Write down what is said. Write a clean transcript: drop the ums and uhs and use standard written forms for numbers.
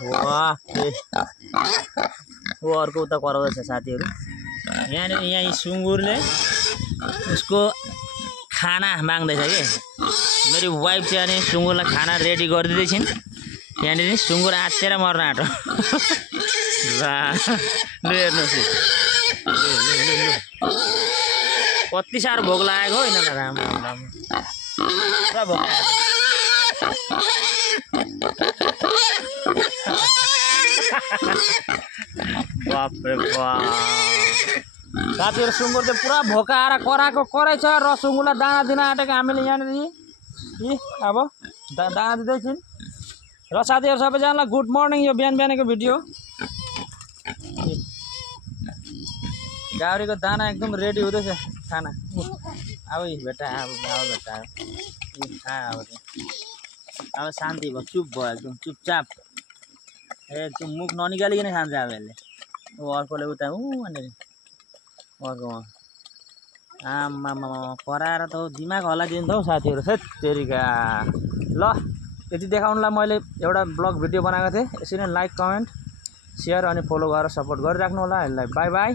वाह वो अर्को उता कराउँदैछ साथीहरु। यहाँ सुँगुरले उसको खाना माग्दैछ के। मेरी वाइफ चाहिँ अनि सुँगुरलाई खाना रेडी गरिदिँदै छिन्। यहाँनिर सुँगुर आत्तेर मर्न आँटो। लु हेर्नुहोस् कति साह्रो भोक लागेको हो यिनीहरूलाई। राम्रो पुरा भोक लागेको। बाप रे बाप साथीहरु सुँगुर चाहिँ पुरा भोकाएर कराएको करै छ र सुँगुरलाई दाना दिन आँटेको हामीले यहाँनिर अब दाना दिँदैछौँ। र साथीहरु सबैजनालाई गुड मर्निङ। यो बिहान बिहानको भिडियो। गाउरीको दाना एकदम रेडी हुँदैछ खाना। अब बेटा अब बेटा अब शान्ति भयो, चुप भयो, एकदम चुपचाप एकदम मुख ननिकालिकन खान्छ अब यसले। अर्कोले उता भनेर अर्को आमामा कराएर त दिमाग हल्लाइदिनु त हौ साथीहरु। हेत तेरिका। ल यति देखाउनलाई मैले एउटा ब्लग भिडियो बनाएको थिएँ। यसरी नै लाइक कमेन्ट सेयर अनि फलो गरेर सपोर्ट गरिराख्नु होला। यसलाई बाई बाई।